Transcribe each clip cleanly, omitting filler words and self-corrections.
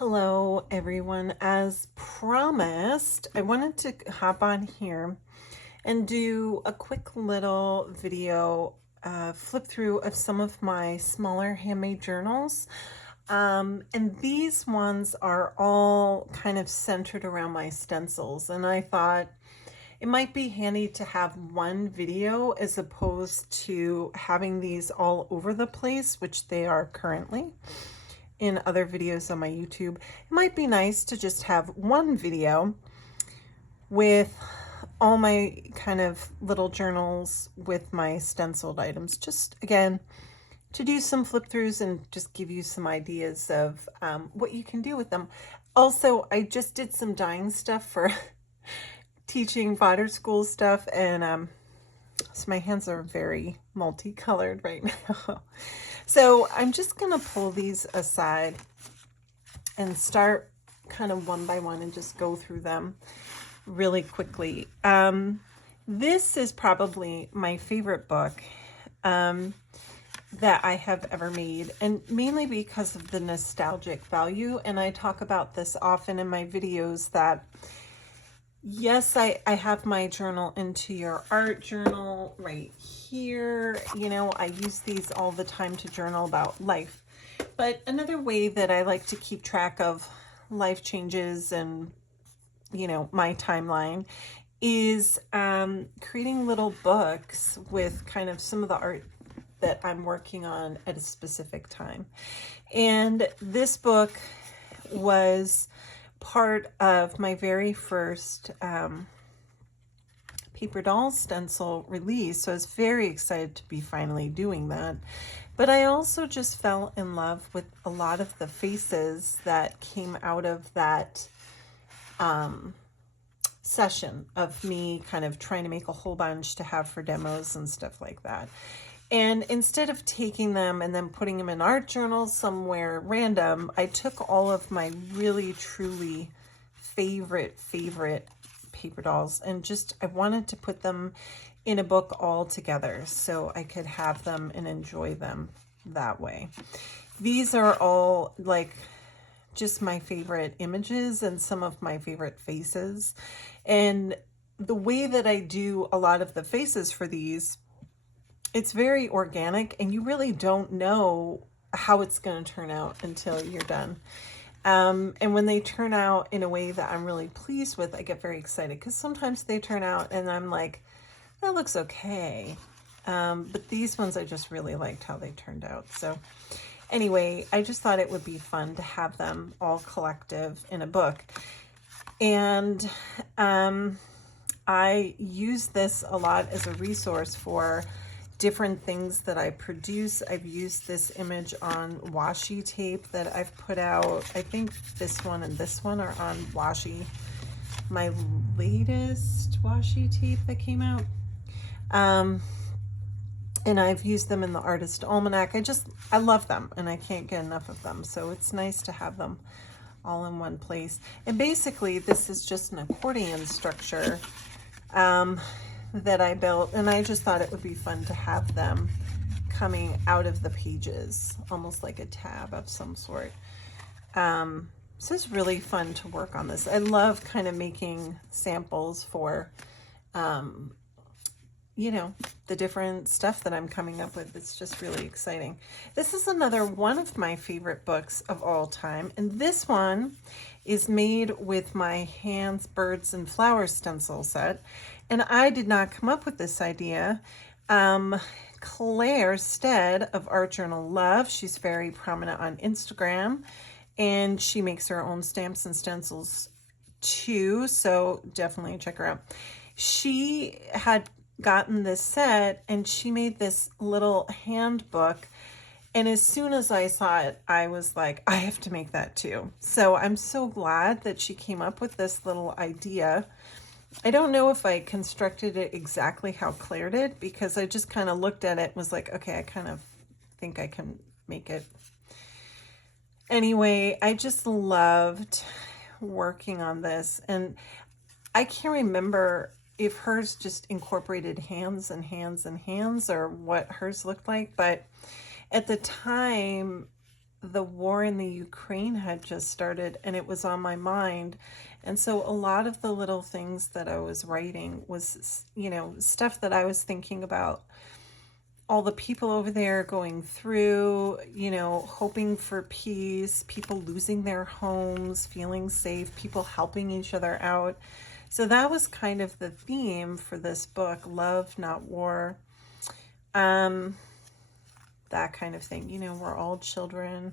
Hello everyone. As promised, I wanted to hop on here and do a quick little video flip through of some of my smaller handmade journals. And these ones are all kind of centered around my stencils, and I thought it might be handy to have one video as opposed to having these all over the place, which they are currently in other videos on my YouTube. It might be nice to just have one video with all my kind of little journals with my stenciled items, just again to do some flip throughs and just give you some ideas of what you can do with them. Also, I just did some dyeing stuff for teaching water school stuff, and so my hands are very multicolored right now. So I'm just going to pull these aside and start kind of one by one and just go through them really quickly. This is probably my favorite book that I have ever made, and mainly because of the nostalgic value. And I talk about this often in my videos that yes, I have my journal into your art journal right here. You know, I use these all the time to journal about life. But another way that I like to keep track of life changes and, you know, my timeline is creating little books with kind of some of the art that I'm working on at a specific time. And this book was part of my very first paper doll stencil release, so I was very excited to be finally doing that. But I also just fell in love with a lot of the faces that came out of that session of me kind of trying to make a whole bunch to have for demos and stuff like that. And instead of taking them and then putting them in art journals somewhere random, I took all of my really, truly favorite paper dolls and just, I wanted to put them in a book all together so I could have them and enjoy them that way. These are all like just my favorite images and some of my favorite faces. And the way that I do a lot of the faces for these, it's very organic, and you really don't know how it's going to turn out until you're done. And when they turn out in a way that I'm really pleased with, I get very excited, because sometimes they turn out and I'm like, that looks okay. But these ones, I just really liked how they turned out. So anyway, I just thought it would be fun to have them all collective in a book. And I use this a lot as a resource for different things that I produce. I've used this image on washi tape that I've put out. I think this one and this one are on washi, my latest washi tape that came out. And I've used them in the Artist Almanac. I love them, and I can't get enough of them. So it's nice to have them all in one place. And basically this is just an accordion structure that I built, and I just thought it would be fun to have them coming out of the pages, almost like a tab of some sort. So it's really fun to work on this. I love kind of making samples for, you know, the different stuff that I'm coming up with. It's just really exciting. This is another one of my favorite books of all time, and this one is made with my Hands, Birds, and Flowers stencil set. And I did not come up with this idea. Claire Stead of Art Journal Love, she's very prominent on Instagram, and she makes her own stamps and stencils too, so definitely check her out. She had gotten this set, and she made this little handbook, and as soon as I saw it, I was like, I have to make that too. So I'm so glad that she came up with this little idea. I don't know if I constructed it exactly how Claire did, because I just kind of looked at it and was like, okay, I kind of think I can make it. Anyway, I just loved working on this, and I can't remember if hers just incorporated hands and hands and hands or what hers looked like, but at the time the war in the Ukraine had just started and it was on my mind. And so a lot of the little things that I was writing was, stuff that I was thinking about all the people over there going through, hoping for peace, people losing their homes, feeling safe, people helping each other out. So that was kind of the theme for this book, love, not war. That kind of thing. We're all children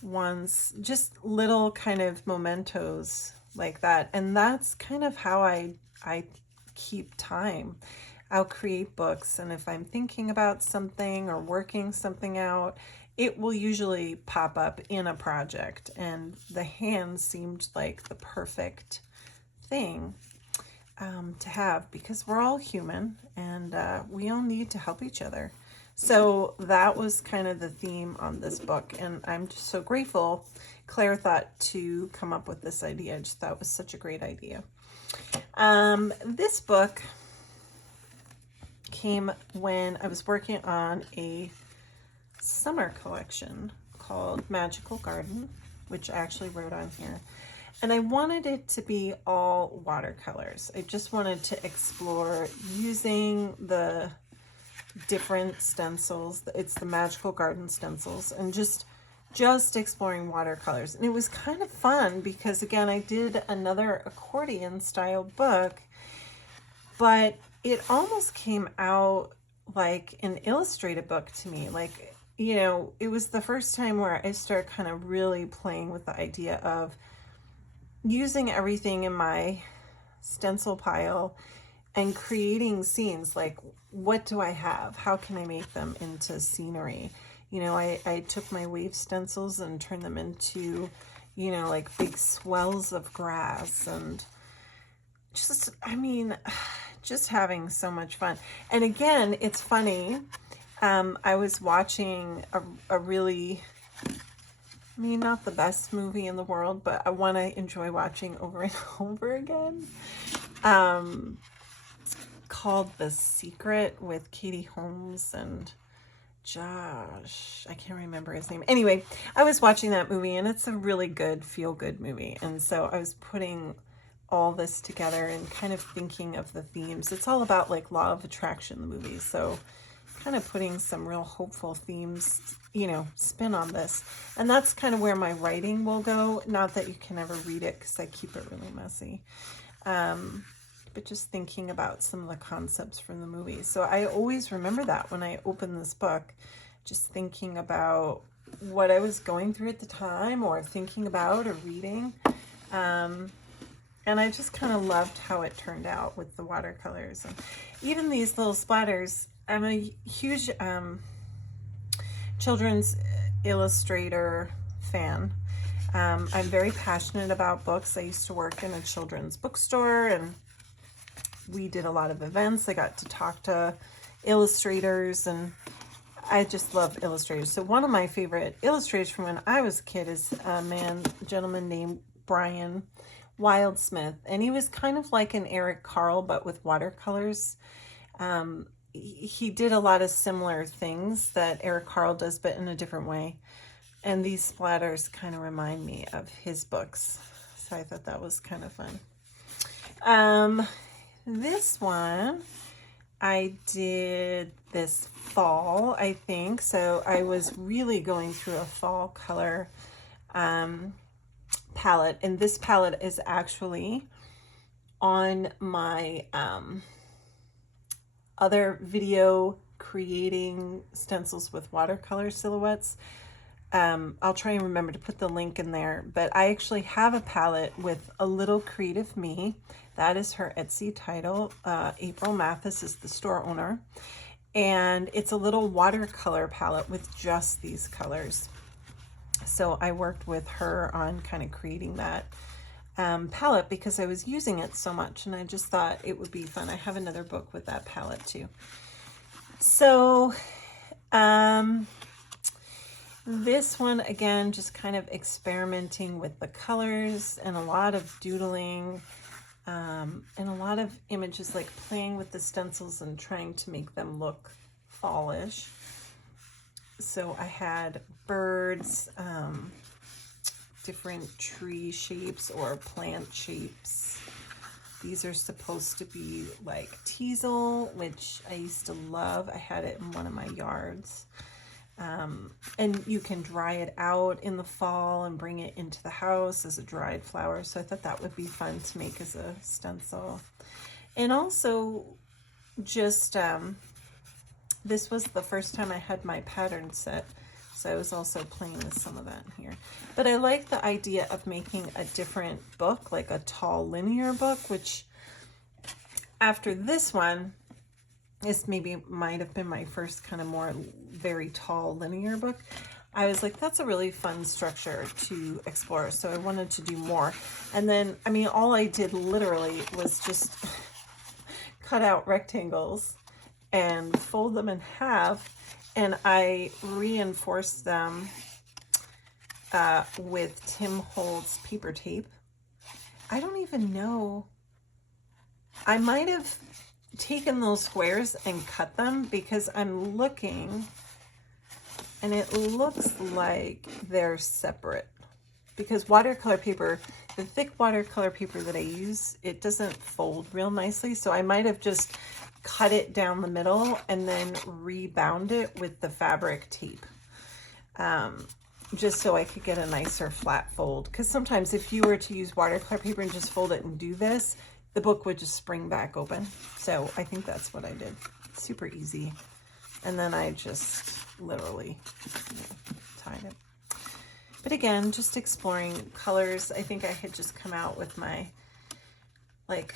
once, just little kind of mementos like that. And that's kind of how I keep time. I'll create books, and if I'm thinking about something or working something out, it will usually pop up in a project, and the hand seemed like the perfect thing to have, because we're all human and we all need to help each other. So that was kind of the theme on this book, and I'm just so grateful Claire thought to come up with this idea. I just thought it was such a great idea. This book came when I was working on a summer collection called Magical Garden, which I actually wrote on here. And I wanted it to be all watercolors. I just wanted to explore using the different stencils. It's the Magical Garden stencils, and just exploring watercolors. And it was kind of fun because, again, I did another accordion style book, but it almost came out like an illustrated book to me. Like, it was the first time where I started kind of really playing with the idea of using everything in my stencil pile and creating scenes. Like, what do I have? How can I make them into scenery? I took my wave stencils and turned them into, like big swells of grass, and just having so much fun. And again, it's funny. I was watching a really, not the best movie in the world, but one I enjoy watching over and over again, called The Secret, with Katie Holmes and Josh. I can't remember his name. Anyway, I was watching that movie, and it's a really good, feel-good movie. And so I was putting all this together and kind of thinking of the themes. It's all about like law of attraction, the movie. So kind of putting some real hopeful themes, spin on this. And that's kind of where my writing will go. Not that you can ever read it because I keep it really messy. But just thinking about some of the concepts from the movie. So I always remember that when I open this book, just thinking about what I was going through at the time, or thinking about or reading. And I just kind of loved how it turned out with the watercolors. And even these little splatters, I'm a huge children's illustrator fan. I'm very passionate about books. I used to work in a children's bookstore, and we did a lot of events. I got to talk to illustrators, and I just love illustrators. So one of my favorite illustrators from when I was a kid is a gentleman named Brian Wildsmith, and he was kind of like an Eric Carle, but with watercolors. He did a lot of similar things that Eric Carle does, but in a different way. And these splatters kind of remind me of his books. So I thought that was kind of fun. This one I did this fall, I think. So I was really going through a fall color palette, and this palette is actually on my other video creating stencils with watercolor silhouettes. I'll try and remember to put the link in there, but I actually have a palette with A Little Creative Me. That is her Etsy title. April Mathis is the store owner, and it's a little watercolor palette with just these colors. So I worked with her on kind of creating that palette because I was using it so much, and I just thought it would be fun. I have another book with that palette too. So this one, again, just kind of experimenting with the colors and a lot of doodling, and a lot of images, like playing with the stencils and trying to make them look fallish. So I had birds, different tree shapes or plant shapes. These are supposed to be like teasel, which I used to love. I had it in one of my yards. And you can dry it out in the fall and bring it into the house as a dried flower. So I thought that would be fun to make as a stencil. And also just, this was the first time I had my pattern set. So I was also playing with some of that here. But I like the idea of making a different book, like a tall linear book, which after this one, this maybe might have been my first kind of more very tall linear book. I was like, that's a really fun structure to explore. So I wanted to do more. And then, I mean, all I did literally was just cut out rectangles and fold them in half. And I reinforced them with Tim Holtz paper tape. I don't even know. I might have taken those squares and cut them because I'm looking and it looks like they're separate, because watercolor paper, the thick watercolor paper that I use, it doesn't fold real nicely. So I might have just cut it down the middle and then rebound it with the fabric tape, just so I could get a nicer flat fold. Because sometimes if you were to use watercolor paper and just fold it and do this, the book would just spring back open. So I think that's what I did. Super easy. And then I just literally tied it. But again, just exploring colors. I think I had just come out with my like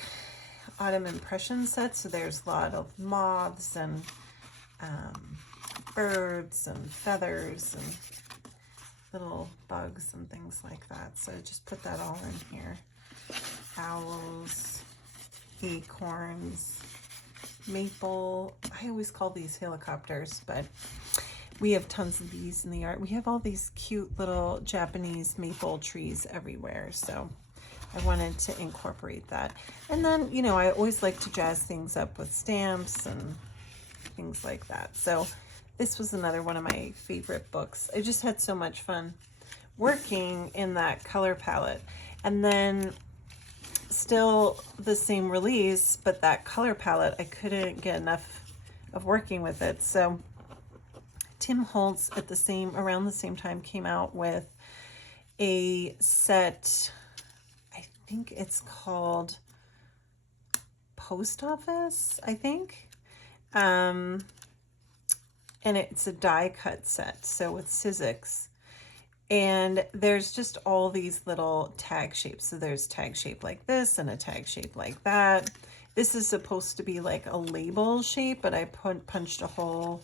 autumn impression set. So there's a lot of moths and birds and feathers and little bugs and things like that. So I just put that all in here. Owls, acorns, maple. I always call these helicopters, but we have tons of these in the yard. We have all these cute little Japanese maple trees everywhere. So I wanted to incorporate that. And then, you know, I always like to jazz things up with stamps and things like that. So this was another one of my favorite books. I just had so much fun working in that color palette. And then still the same release, but that color palette, I couldn't get enough of working with it. So Tim Holtz at around the same time came out with a set, I think it's called Post Office, I think. And it's a die cut set, so with Sizzix. And there's just all these little tag shapes. So there's tag shape like this and a tag shape like that. This is supposed to be like a label shape, but I punched a hole.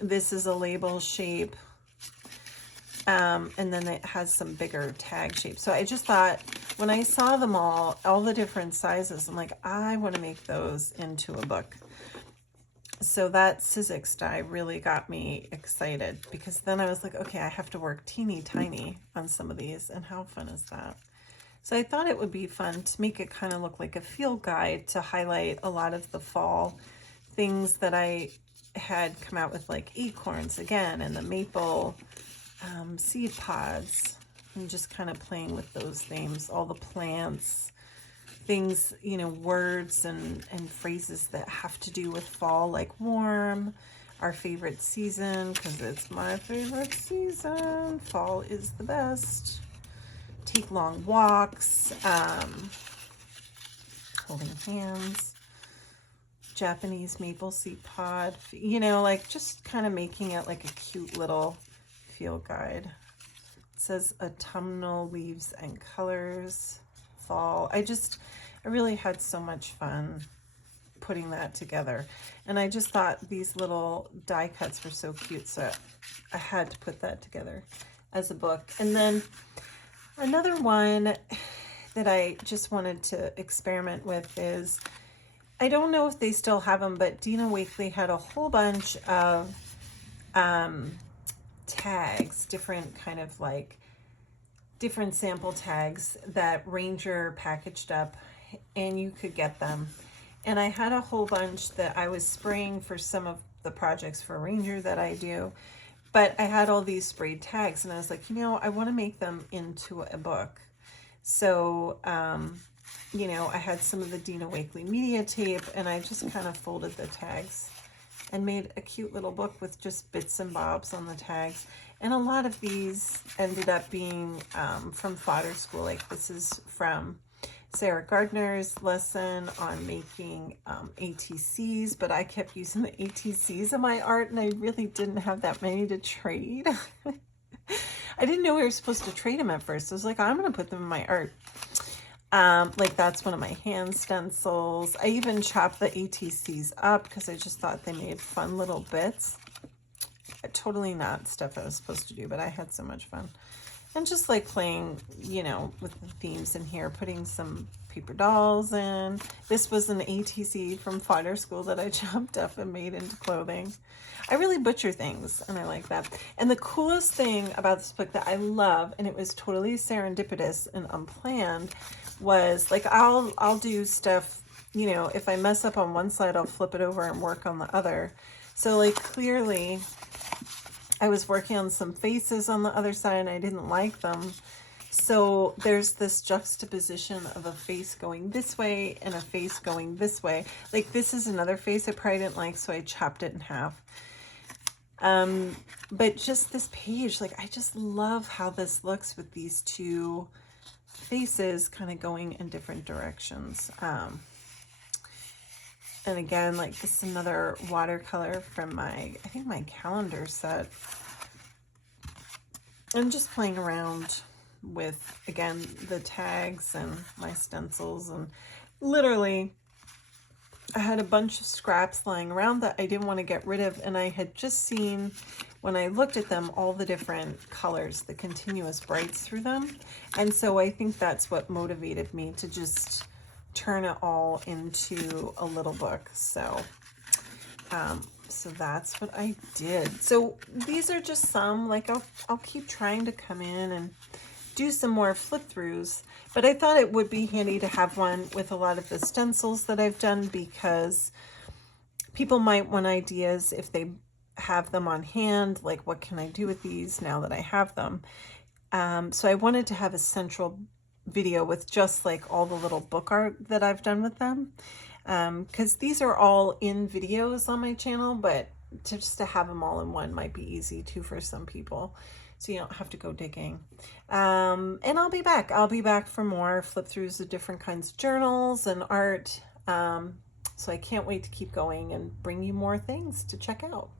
This is a label shape. And then it has some bigger tag shapes. So I just thought, when I saw them all the different sizes, I'm like, I want to make those into a book. So that Sizzix die really got me excited, because then I was like, okay, I have to work teeny tiny on some of these, and how fun is that? So I thought it would be fun to make it kind of look like a field guide to highlight a lot of the fall things that I had come out with, like acorns again, and the maple seed pods, and just kind of playing with those names, all the plants, things, you know, words and phrases that have to do with fall, like warm, our favorite season, because it's my favorite season. Fall is the best. Take long walks, holding hands, Japanese maple seed pod, you know, like just kind of making it like a cute little field guide. It says autumnal leaves and colors. Fall. I really had so much fun putting that together, and I just thought these little die cuts were so cute, so I had to put that together as a book. And then another one that I just wanted to experiment with is, I don't know if they still have them, but Dina Wakley had a whole bunch of tags, different kind of like different sample tags that Ranger packaged up, and you could get them. And I had a whole bunch that I was spraying for some of the projects for Ranger that I do. But I had all these sprayed tags and I was like, you know, I want to make them into a book. So, you know, I had some of the Dina Wakley media tape and I just kind of folded the tags and made a cute little book with just bits and bobs on the tags. And a lot of these ended up being from fodder school. Like this is from Sarah Gardner's lesson on making ATCs, but I kept using the ATCs in my art and I really didn't have that many to trade. I didn't know we were supposed to trade them at first. I was like, I'm going to put them in my art. Like that's one of my hand stencils. I even chopped the ATCs up because I just thought they made fun little bits. Totally not stuff I was supposed to do, but I had so much fun. And just like playing, you know, with the themes in here, putting some paper dolls in. This was an ATC from fodder school that I chopped up and made into clothing. I really butcher things and I like that. And the coolest thing about this book that I love, and it was totally serendipitous and unplanned, was like I'll do stuff, you know, if I mess up on one side, I'll flip it over and work on the other. So like clearly I was working on some faces on the other side and I didn't like them. So there's this juxtaposition of a face going this way and a face going this way. Like this is another face I probably didn't like, so I chopped it in half. But just this page, like I just love how this looks with these two faces kind of going in different directions. And again, like this is another watercolor from my, I think my calendar set. I'm just playing around with, again, the tags and my stencils. And literally, I had a bunch of scraps lying around that I didn't want to get rid of. And I had just seen, when I looked at them, all the different colors, the continuous brights through them. And so I think that's what motivated me to just turn it all into a little book. So so that's what I did. So these are just some, like I'll keep trying to come in and do some more flip throughs, but I thought it would be handy to have one with a lot of the stencils that I've done, because people might want ideas if they have them on hand, like what can I do with these now that I have them. So I wanted to have a central video with just like all the little book art that I've done with them, because these are all in videos on my channel, but just to have them all in one might be easy too for some people, so you don't have to go digging. And I'll be back for more flip throughs of different kinds of journals and art, so I can't wait to keep going and bring you more things to check out.